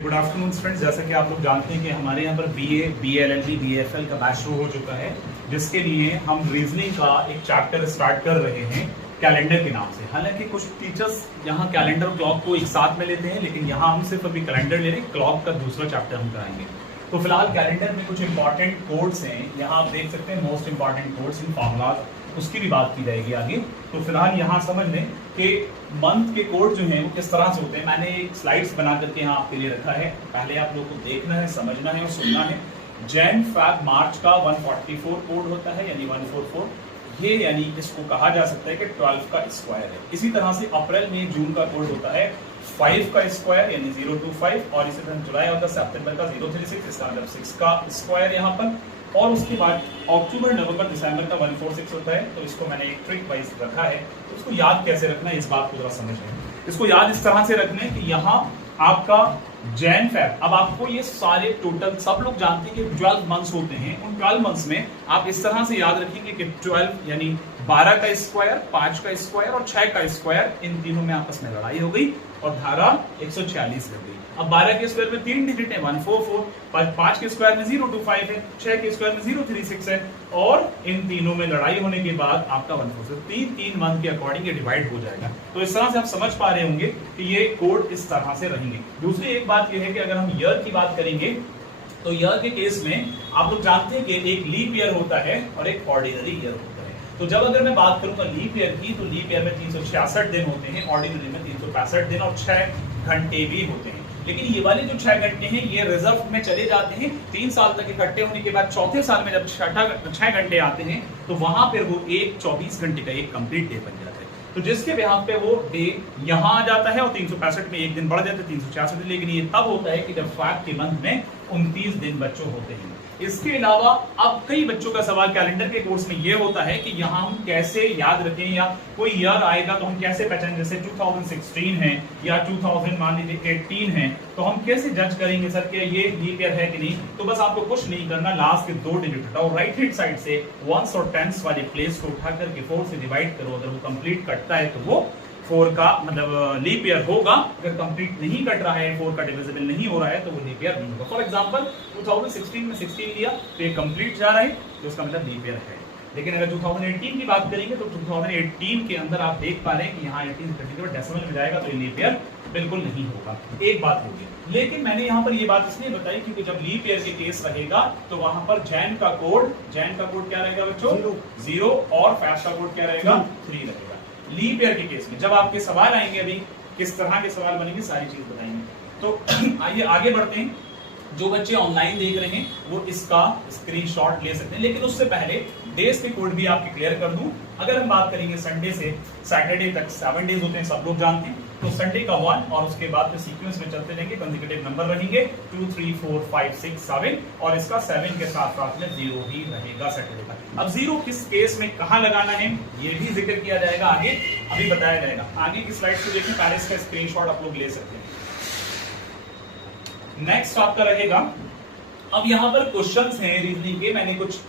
Good afternoon friends, जैसा कि आप लोग जानते हैं कि हमारे यहाँ पर बीए, बीएलएलबी, बीएफएल का बैच शुरू हो चुका है, जिसके लिए हम रीजनिंग का एक चैप्टर स्टार्ट कर रहे हैं कैलेंडर के नाम से। हालांकि कुछ टीचर्स यहाँ कैलेंडर क्लॉक को एक साथ में लेते हैं, लेकिन यहाँ हम सिर्फ अभी कैलेंडर ले रहे हैं, क्लॉक का दूसरा चैप्टर हम कराएंगे। तो फिलहाल कैलेंडर में कुछ इंपॉर्टेंट कोड्स हैं, यहाँ आप देख सकते हैं मोस्ट इंपॉर्टेंट कोड्स इन फॉर्मूलाज, उसकी भी बात की जाएगी आगे। तो फिलहाल यहाँ समझ लें कि मंथ के कोड जो हैं वो किस तरह से होते हैं। मैंने एक स्लाइड्स बना करके यहाँ आपके लिए रखा है, पहले आप लोगों को देखना है, समझना है और सुनना है। जैन, फैब, मार्च का 144 कोड होता है, यानी 144, ये यानी इसको कहा जा सकता है कि 12 का स्क्वायर है। इसी तरह से अप्रैल में जून का कोड होता है 5 का स्क्वायर यानी 025, और इसी तरह जुलाई अगस्त सितंबर का 036, इसका मतलब 6 का स्क्वायर यहाँ पर। और उसके बाद अक्टूबर, नवंबर, दिसंबर का 146 होता है। तो इसको मैंने एक ट्रिक वाइज रखा है, तो इसको याद कैसे रखना है इस बात को जरा समझ लें। इसको याद इस तरह से रखना है कि यहाँ आपका जैन, फैब, अब आपको ये सारे टोटल सब लोग जानते हैं कि 12 मंथ्स होते हैं। उन 12 मंथ्स में आप इस तरह से याद रखेंगे कि 12 यानी 12 का स्क्वायर, 5 का स्क्वायर और 6 का स्क्वायर, इन तीनों में आपस में लड़ाई हो गई और धारा 146 लग गई। अब 12 के स्क्वायर में 3 डिजिट है 144, 5 के स्क्वायर में 025 है, 6 के स्क्वायर में 036 है, और इन तीनों में लड़ाई होने के बाद आपका 146 तीन मंथ के अकॉर्डिंग ये डिवाइड हो जाएगा। तो इस तरह से आप समझ पा रहे होंगे कि ये कोड इस तरह से रहेंगे। दूसरी एक बात ये है कि अगर हम ईयर की बात करेंगे तो ईयर के केस में आप लोग जानते हैं कि एक लीप ईयर होता है और एक ऑर्डिनरी ईयर होता है। तो जब अगर मैं बात करूंगा लीप ईयर की, तो लीप ईयर में 366 दिन होते हैं, ऑर्डिनरी में 365 दिन और 6 घंटे भी होते हैं। लेकिन ये वाले जो 6 घंटे हैं ये रिजर्व में चले जाते हैं। 3 साल तक इकट्ठे होने के बाद चौथे साल में जब 6 घंटे आते हैं तो वहां पर वो एक 24 घंटे का एक कंप्लीट डे बन जाता है। तो जिसके बिहाफ पे वो डे यहाँ आ जाता है और 365 में एक दिन बढ़ जाता है 366 दिन। लेकिन ये तब होता है कि जब फैब के मंथ में 29 दिन बच्चों होते हैं। इसके अलावा अब कई बच्चों का सवाल कैलेंडर के कोर्स में ये होता है कि यहाँ हम कैसे याद रखें, या कोई ईयर आएगा तो हम कैसे पहचान, जैसे 2016 है या 2000 मान लीजिए 18 है, तो हम कैसे जज करेंगे सर कि ये लीप ईयर है कि नहीं। तो बस आपको कुछ नहीं करना, लास्ट के 2 डिजिट हटाओ, राइट हैंड साइड से वंस और टेंस वाले प्लेस को उठा करके 4 से डिवाइड करो। अगर वो कंप्लीट कटता है तो वो 4 का मतलब लीप ईयर होगा। अगर कंप्लीट नहीं कट रहा है, 4 का डिविजिबल नहीं हो रहा है, तो वो लीप ईयर नहीं होगा। फॉर एग्जांपल 2016 में 16 लिया तो ये कंप्लीट जा रहा है, तो उसका मतलब लीप ईयर है। लेकिन अगर 2018 की बात करेंगे तो 2018 के अंदर आप देख पा रहे हैं कि यहाँ 18 डेसिमल में जाएगा, तो ये लीप ईयर बिल्कुल नहीं होगा। एक बात होगी, लेकिन मैंने यहाँ पर ये बात इसलिए बताई क्योंकि जब लीप ईयर के केस रहेगा तो वहां पर जैन का कोड क्या रहेगा बच्चों? 0, और फैब का कोड क्या रहेगा? 3 रहेगा। लीप ईयर के केस में जब आपके सवाल आएंगे, अभी किस तरह के सवाल बनेंगे सारी चीज बताएंगे। तो आइए आगे बढ़ते हैं। जो बच्चे ऑनलाइन देख रहे हैं वो इसका स्क्रीनशॉट ले सकते हैं, लेकिन उससे पहले डेज के कोड भी आपके क्लियर कर दूं। अगर हम बात करेंगे संडे से सैटरडे तक 7 डेज होते हैं, सब लोग जानते हैं। तो संडे का 1 और उसके बाद में सीक्वेंस में चलते रहेंगे, कंसेक्यूटिव नंबर रहेंगे 2, 3, 4, 5, 6, 7, और इसका 7 के साथ साथ में 0 ही रहेगा सैटरडे तक। अब 0 किस केस में कहां लगाना है ये भी जिक्र किया जाएगा आगे, अभी बताया जाएगा। आगे की स्लाइड्स को देखें, पहले इसका स्क्रीनशॉट आप लोग ले सकते हैं। नेक्स्ट आपका रहेगा, अब यहाँ पर क्वेश्चंस हैं रीजनिंग के, मैंने कुछ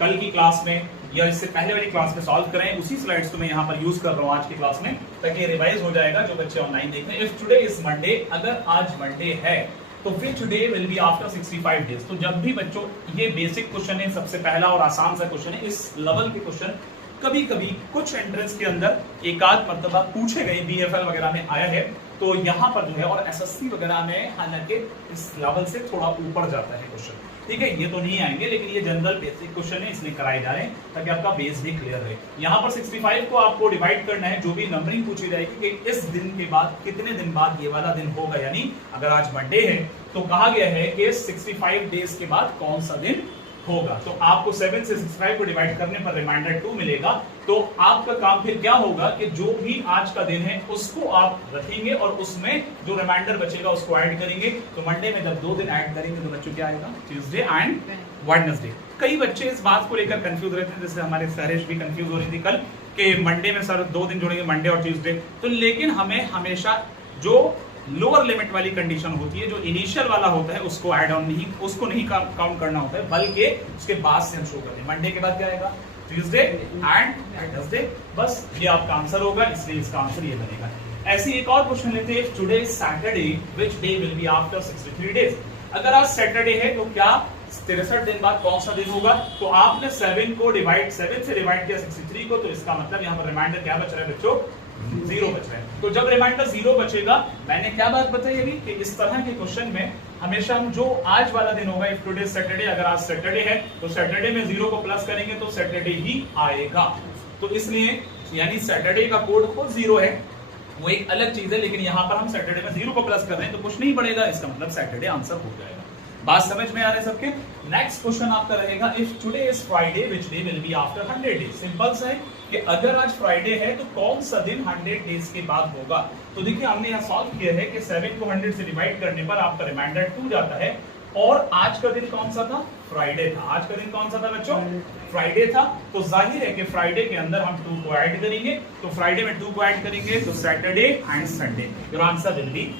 कल की क्लास में या इससे पहले वाली क्लास में सॉल्व करें, उसी स्लाइड्स को मैं यहाँ पर यूज कर रहा हूँ आज की क्लास में, ताकि रिवाइज हो जाएगा जो बच्चे ऑनलाइन देख रहे हैं। इफ टुडे इज मंडे, अगर आज मंडे है तो फिर today will be after 65 days. तो जब भी बच्चों, ये बेसिक क्वेश्चन है, सबसे पहला और आसान सा क्वेश्चन है। इस लेवल के क्वेश्चन कभी कभी कुछ एंट्रेंस के अंदर एकाध मर्तबा पूछे गए, बीएफएल वगैरह में आया है, तो यहाँ पर जो है, और एसएससी वगैरह में हालांकि इस लेवल से थोड़ा ऊपर जाता है क्वेश्चन, ठीक है, ये तो नहीं आएंगे, लेकिन ये जनरल बेसिक क्वेश्चन है, इसलिए कराए जा रहे हैं ताकि आपका बेस भी क्लियर रहे। यहाँ पर 65 को आपको डिवाइड करना है, जो भी नंबरिंग पूछी जाएगी कि इस दिन के बाद कितने दिन बाद ये वाला दिन होगा, यानी अगर आज मंडे है तो कहा गया है कि 65 डेज के बाद कौन सा दिन होगा। तो आपको 7 से 65 को डिवाइड करने पर रिमाइंडर 2 मिलेगा। तो आपका काम फिर क्या होगा कि जो भी आज का दिन है उसको आप रखेंगे और उसमें जो रिमाइंडर बचेगा उसको ऐड करेंगे। तो मंडे में जब 2 दिन ऐड करेंगे तो बच्चों क्या आएगा? Tuesday and Wednesday. कई बच्चे इस बात को लेकर कंफ्यूज रहते हैं, जैसे हमारे सहरेश भी कंफ्यूज हो रही थी कल कि मंडे में सर 2 दिन जोड़ेंगे, मंडे और ट्यूसडे। तो लेकिन हमें हमेशा जो लोअर लिमिट वाली कंडीशन होती है, जो इनिशियल वाला होता है, उसको ऐड ऑन नहीं, उसको नहीं काउंट करना होता है, बल्कि उसके बाद से हम शो करते हैं। मंडे के बाद क्या आएगा? Tuesday and Wednesday. बस ये आपका आंसर होगा, इसलिए इसका आंसर ये बनेगा। ऐसी एक और क्वेश्चन लेते हैं, today is Saturday, which day will be after 63 days. अगर आज सैटरडे है तो क्या 63 दिन बाद कौन सा दिन होगा? तो आपने 7 से डिवाइड किया 63 को, तो इसका मतलब यहाँ पर रिमाइंडर क्या बच रहा है बच्चों? 0 बच रहा है। तो जब रिमाइंडर 0 बचेगा, मैंने क्या बात बताई अभी कि इस तरह के क्वेश्चन में हमेशा हम जो आज वाला दिन होगा, इफ टुडे सैटरडे, अगर आज सैटरडे है तो सैटरडे में 0 को प्लस करेंगे तो सैटरडे ही आएगा। तो इसलिए यानी सैटरडे का कोड खुद 0 है, वो एक अलग चीज है, लेकिन यहाँ पर हम सैटरडे में 0 को प्लस कर रहे हैं तो कुछ नहीं पड़ेगा, इसका मतलब सैटरडे आंसर हो जाएगा। बात समझ में आ रहे सबके? नेक्स्ट क्वेश्चन आपका रहेगा, if today is Friday which day will be after 100 days. Simple सा है कि अगर आज फ्राइडे है तो कौन सा दिन 100 डेज के बाद होगा? तो देखिए हमने यहाँ सॉल्व किया है कि 7 को 100 से डिवाइड करने पर आपका रिमाइंडर 2 जाता है, और आज का दिन कौन सा था? फ्राइडे था। आज का दिन कौन सा था बच्चों? फ्राइडे था। तो जाहिर है कि फ्राइडे के अंदर हम 2 को ऐड करेंगे, तो फ्राइडे में 2 को ऐड करेंगे तो Saturday and Sunday, your answer will B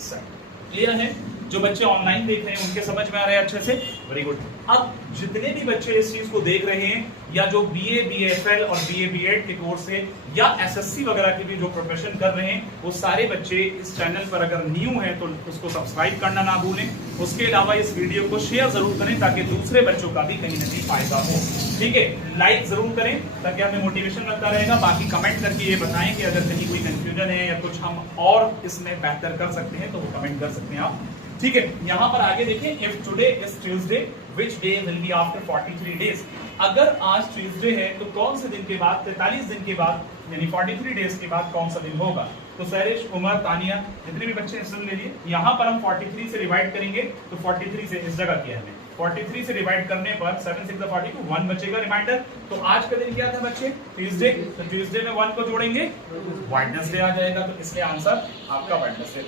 Sunday. Clear है? जो बच्चे ऑनलाइन देख रहे हैं उनके समझ में आ रहा है अच्छे से? Very good. अब जितने भी बच्चे इस चीज को देख रहे हैं, या जो बीए, बीएफएल और बीए, बीएड के कोर्स है, या एसएससी वगैरह के भी जो प्रोफेशन कर रहे हैं, वो सारे बच्चे इस चैनल पर अगर न्यू हैं तो उसको सब्सक्राइब करना ना भूलें। उसके अलावा इस वीडियो को शेयर जरूर करें ताकि दूसरे बच्चों का भी कहीं ना कहीं फायदा हो। ठीक है, लाइक जरूर करें ताकि हमें मोटिवेशन मिलता रहेगा। बाकी कमेंट करके ये बताएं कि अगर कहीं कोई कंफ्यूजन है या कुछ हम और इसमें बेहतर कर सकते हैं तो वो कमेंट कर सकते हैं आप। ठीक है, यहाँ पर आगे देखिए, if today is Tuesday which day will be after 43 days. अगर आज ट्यूसडे है तो कौन से दिन के बाद, 43 दिन के बाद, यानी 43 डेज के बाद कौन सा दिन होगा? तो सैरिश, उमर, तानिया, जितने भी बच्चे सुन लीजिए, यहाँ पर हम 43 से डिवाइड करेंगे तो 43 से इस जगह किया हमने, 43 से डिवाइड करने पर 7 6 42 1 बचेगा रिमाइंडर। तो आज का दिन क्या था बच्चे? ट्यूसडे। तो ट्यूसडे में 1 को जोड़ेंगे, वेडनेसडे आ जाएगा, तो इसलिए आंसर आपका वेडनेसडे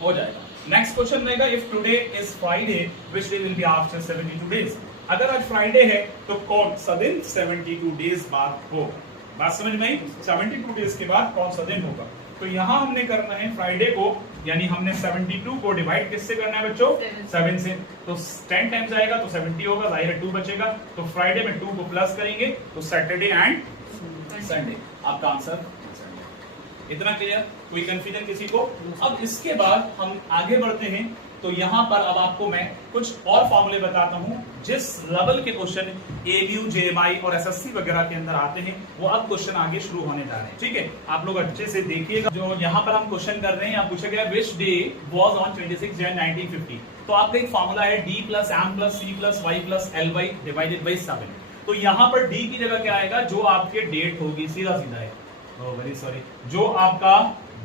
हो जाएगा। नेक्स्ट क्वेश्चन रहेगा, if today is Friday which day will be after 72 days. अगर आज फ्राइडे है तो कौन सा दिन 72 डेज बाद हो? बात समझ में आई? 72 डेज के बाद कौन सा दिन होगा? तो यहाँ हमने करना है फ्राइडे को, यानी हमने 72 को डिवाइड किससे करना है बच्चों? 7 से। तो 10 टाइम्स आएगा तो 70 होगा, जाहिर है 2 बचेगा, तो फ्राइडे में 2 को प्लस करेंगे तो सैटरडे एंड संडे, आपका आंसर। इतना क्लियर? कोई कंफ्यूजन किसी को? अब इसके बाद हम आगे बढ़ते हैं, तो यहाँ पर अब आपको मैं कुछ और फॉर्मूले बताता हूँ जिस लेवल के क्वेश्चन एबीयू, जेएमआई और एसएससी वगैरह के अंदर आते हैं, वो अब क्वेश्चन आगे शुरू होने जा रहे हैं। ठीक है, आप लोग अच्छे से देखिएगा। जो यहाँ पर हम क्वेश्चन कर रहे हैं, आप पूछा गया which day was on 26 Jan 1950। तो आपका एक फॉर्मूला है D + M + C + Y + LY divided by 7। तो यहाँ पर D की जगह क्या आएगा? जो आपके डेट होगी, सीधा सीधा है, वेरी सॉरी, जो आपका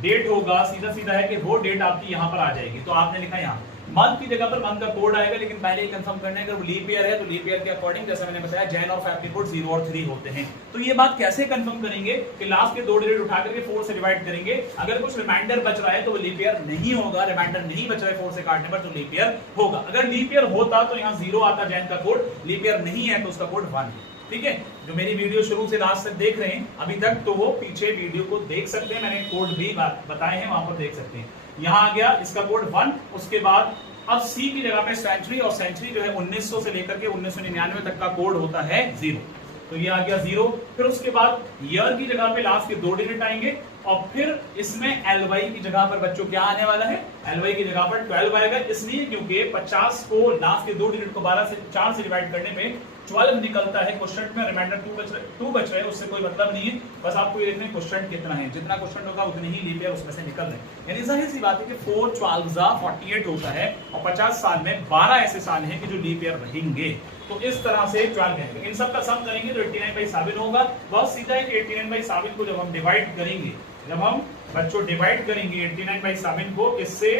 डेट होगा सीधा सीधा है कि वो डेट आपकी यहाँ पर आ जाएगी। तो आपने लिखा यहाँ मंथ की जगह पर मंथ का कोड आएगा, लेकिन पहले ही कंफर्म करना है अगर वो लीप ईयर है तो लीप ईयर के अकॉर्डिंग, जैसे मैंने बताया, जैन और फेब के कोड 0 और 3 होते हैं। तो ये बात कैसे कंफर्म करेंगे कि लास्ट के 2 डिजिट उठा करके 4 से डिवाइड करेंगे। अगर कुछ रिमाइंडर बच रहा है तो वो लीप ईयर नहीं होगा, रिमाइंडर नहीं बच रहा है 4 से काटने पर तो लीप ईयर होगा। अगर लीप ईयर होता तो यहाँ 0 आता जैन का कोड, लीप ईयर नहीं है तो उसका कोड 1 है। ठीक है, जो मेरी वीडियो शुरू से लास्ट तक देख रहे हैं अभी तक, तो वो पीछे वीडियो को देख सकते हैं, मैंने कोड भी बताए हैं, वहां पर देख सकते हैं। यहाँ आ गया इसका कोड 1। उसके बाद अब सी की जगह पे सेंचुरी, और सेंचुरी जो है 1900 से लेकर के 1999 तक का कोड होता है 0, तो ये आ गया 0। फिर उसके बाद ईयर की जगह पे लास्ट के 2 डिजिट आएंगे, और फिर इसमें LY की जगह पर बच्चों क्या आने वाला है? LY की जगह पर 12 आएगा, इसलिए क्योंकि 50 को लास्ट के 2 डिजिट को 4 से डिवाइड करने पे 12 निकलता है। क्वेश्चन में रिमाइंडर 2 बच रहे हैं, उससे कोई मतलब नहीं है, बस आपको ये देखना है क्वेश्चन कितना है, जितना क्वेश्चन होगा उतनी ही लीप ईयर उसमें से निकल रहे हैं। यानी जाहिर सी बात है कि 4 12 48 होता है, और 50 साल में 12 ऐसे साल हैं कि जो लीप ईयर रहेंगे। तो इस तरह से 12 है, इन सब का सम करेंगे तो 89/7 होगा। बहुत सीधा है कि 89/7 को जब हम डिवाइड करेंगे, जब हम बच्चों डिवाइड करेंगे 89/7 को, इससे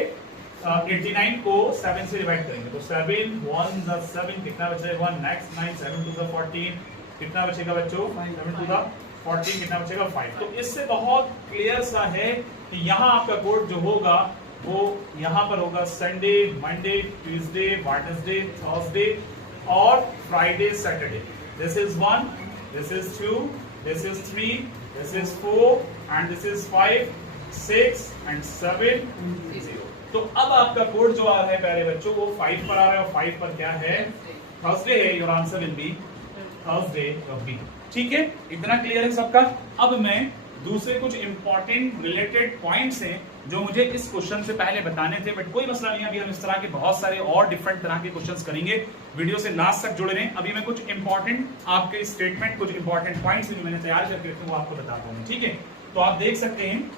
89 को 7 से डिवाइड करेंगे तो 7 1 7 कितना बचेगा? 1 नेक्स्ट 9 7 2 14 कितना बचेगा बच्चों? 7 2 14 कितना बचेगा? 5। तो इससे बहुत क्लियर सा है कि यहाँ आपका कोड जो होगा वो यहाँ पर होगा Sunday, Monday, Tuesday, Wednesday, Thursday और Friday, Saturday. This is 1, this is 2, this is 3, this is 4 and this is 5 6 and 7 0। तो अब आपका कोड जो आ रहा है प्यारे बच्चों वो 5 पर आ रहा है, और 5 पर क्या है? थर्सडे है। Your answer will be Thursday B. ठीक है, इतना क्लियर है सबका? अब मैं दूसरे कुछ इंपॉर्टेंट रिलेटेड पॉइंट्स हैं जो मुझे इस क्वेश्चन से पहले बताने थे, बट कोई मसला नहीं, अभी हम इस तरह के बहुत सारे और डिफरेंट तरह के क्वेश्चंस करेंगे। वीडियो से लास्ट तक जुड़े रहें। अभी मैं कुछ इंपॉर्टेंट आपके स्टेटमेंट, कुछ इंपॉर्टेंट पॉइंट्स जो मैंने तैयार करके रखे वो आपको बताता हूँ, ठीक है। तो आप देख सकते हैं,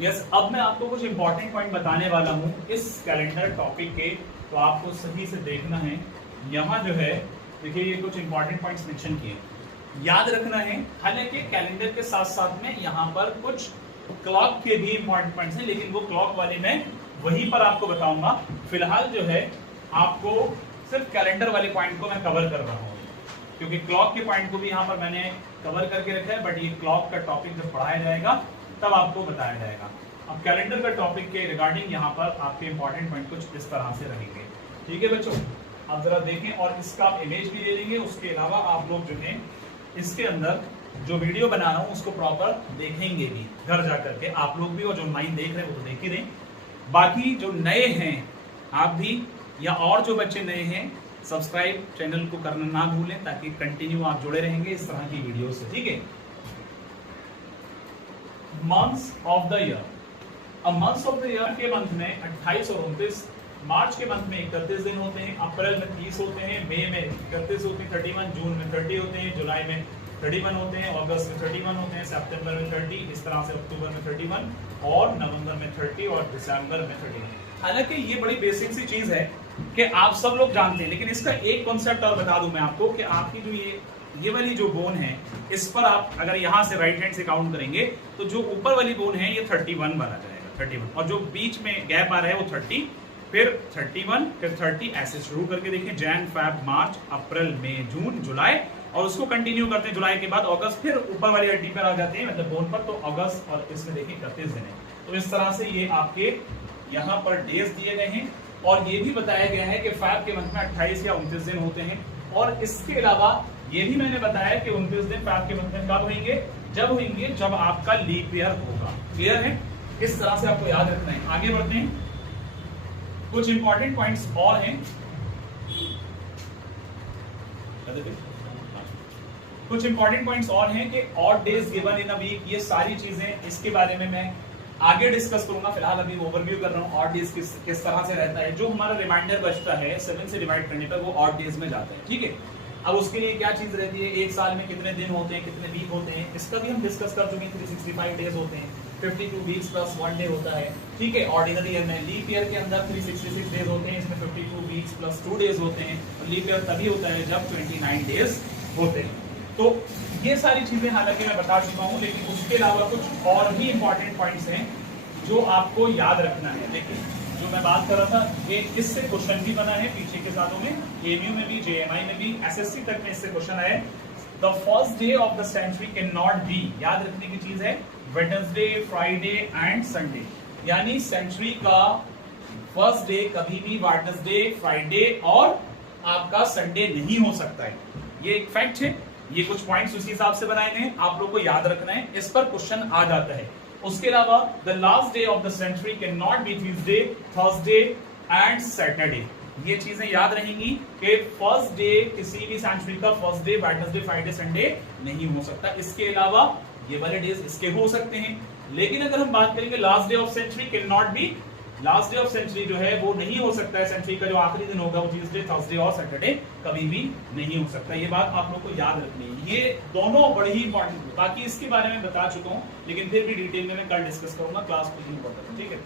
यस, अब मैं आपको कुछ इंपॉर्टेंट पॉइंट बताने वाला हूं इस कैलेंडर टॉपिक के, तो आपको सही से देखना है। यहां जो है देखिए, ये कुछ इंपॉर्टेंट पॉइंट्स मेंशन किए, याद रखना है। हालांकि कैलेंडर के साथ साथ में यहां पर कुछ क्लॉक के भी इंपॉर्टेंट पॉइंट्स हैं, लेकिन वो क्लॉक वाले मैं वहीं पर आपको बताऊंगा। फिलहाल जो है आपको सिर्फ कैलेंडर वाले पॉइंट को मैं कवर कर रहा हूं, क्योंकि क्लॉक के पॉइंट को भी यहां पर मैंने कवर करके रखा है, बट ये क्लॉक का टॉपिक जब पढ़ाया जाएगा तब आपको बताया जाएगा। अब कैलेंडर का टॉपिक के रिगार्डिंग यहाँ पर आपके इंपॉर्टेंट पॉइंट कुछ इस तरह से रहेंगे, ठीक है बच्चों। आप जरा देखें और इसका इमेज भी ले लेंगे। उसके अलावा आप लोग जो है इसके अंदर जो वीडियो बना रहा हूँ उसको प्रॉपर देखेंगे भी घर जाकर के, आप लोग भी, और जो ऑनलाइन देख रहे हैं वो तो देख ही दें। बाकी जो नए हैं आप भी, या और जो बच्चे नए हैं, सब्सक्राइब चैनल को करना ना भूलें, ताकि कंटिन्यू आप जुड़े रहेंगे इस तरह की वीडियो से, ठीक है। मंथ्स ऑफ द ईयर, अब मंथ्स ऑफ द ईयर के मंथ में 28 और 29, मार्च के मंथ में 31 दिन होते हैं, अप्रैल में 30 होते हैं, मई में 31 होते हैं, 31, जून में 30 होते हैं, जुलाई में 31 होते हैं, अगस्त में 31 होते हैं, सितंबर में 30, इस तरह से अक्टूबर में 31 और नवंबर में 30 और दिसंबर में 31। हालांकि ये बड़ी बेसिक सी चीज है कि आप सब लोग जानते हैं, लेकिन इसका एक कॉन्सेप्ट और बता दूं मैं आपको कि आपकी जो ये वाली जो बोन है, इस पर आप अगर यहां से राइट हैंड से काउंट करेंगे तो जो ऊपर वाली बोन है ये 31 बना जाएगा, 31, और जो बीच में गैप आ रहा है वो 30, फिर 31, फिर 30, ऐसे शुरू करके देखिए, जैन, फैब, मार्च, अप्रैल, मई, जून, जुलाई, और उसको कंटिन्यू करते हैं जुलाई के बाद अगस्त, फिर ऊपर वाली हड्डी पर आ जाते हैं, मतलब बोन पर, तो अगस्त, और इसमें देखिए 31 दिन है। तो इस तरह से ये आपके यहाँ पर डेज दिए गए हैं, और ये भी बताया गया है कि फैब के मंथ में 28 या 29 दिन होते हैं। और इसके अलावा ये भी मैंने बताया कि 29 दिन फैब के मंथ में कब होंगे, जब आपका लीप ईयर होगा। क्लियर है? इस तरह से आपको याद रखना है। आगे बढ़ते हैं, कुछ इंपॉर्टेंट पॉइंट्स और हैं, कुछ इंपॉर्टेंट पॉइंट्स और हैं कि odd days given in a week, ये सारी चीजें इसके बारे में मैं आगे डिस्कस करूंगा। फिलहाल अभी ओवरव्यू कर रहा हूँ ऑड डेज किस तरह से रहता है। जो हमारा रिमाइंडर बचता है 7 से डिवाइड करने पर वो ऑड डेज में जाता है, ठीक है। अब उसके लिए क्या चीज रहती है, एक साल में कितने दिन होते हैं, कितने वीक होते हैं, इसका भी हम डिस्कस कर चुके हैं। 365 डेज होते हैं, 52 वीक्स प्लस 1 डे होता है, ठीक है। ऑर्डिनरी ईयर में, लीप ईयर के अंदर 366 डेज होते हैं, इसमें 52 वीक्स प्लस 2 डेज होते हैं। और लीप ईयर तभी होता है जब 29 डेज होते हैं। तो ये सारी चीजें हालांकि मैं बता चुका हूँ, लेकिन उसके अलावा कुछ और भी इंपॉर्टेंट पॉइंट्स हैं जो आपको याद रखना है। लेकिन जो मैं बात कर रहा था, ये इससे क्वेश्चन भी बना है पीछे के सालों में, एमयू में भी, जेएमआई में भी, एसएससी तक में इससे क्वेश्चन आए। The first day of the century can not be, याद रखने की चीज है, वेडनेसडे, फ्राइडे एंड संडे। यानी सेंचुरी का फर्स्ट डे कभी भी वेडनेसडे, फ्राइडे और आपका संडे नहीं हो सकता है। ये एक फैक्ट है। ये कुछ पॉइंट्स उसी हिसाब से बनाए गए, आप लोग को याद रखना है, इस पर क्वेश्चन आ जाता है। उसके अलावा the last day of the century can not be Tuesday, Thursday and Saturday. ये चीजें याद रहेंगी कि फर्स्ट डे किसी भी सेंचुरी का first day Wednesday, Friday, Sunday नहीं हो सकता। इसके अलावा ये वाले डेज इसके हो सकते हैं। लेकिन अगर हम बात करेंगे last day of century can not be, last day of century जो है वो नहीं हो सकता है। सेंचुरी का जो आखिरी दिन होगा वो ट्यूसडे, थर्सडे और सैटरडे कभी भी नहीं हो सकता। ये बात आप लोग को याद रखनी है। ये दोनों बड़े ही इंपॉर्टेंट, बाकी इसके बारे में बता चुका हूं, लेकिन फिर भी डिटेल में मैं कल डिस्कस करूंगा, क्लास को ही इंपॉर्टेंट है, ठीक है।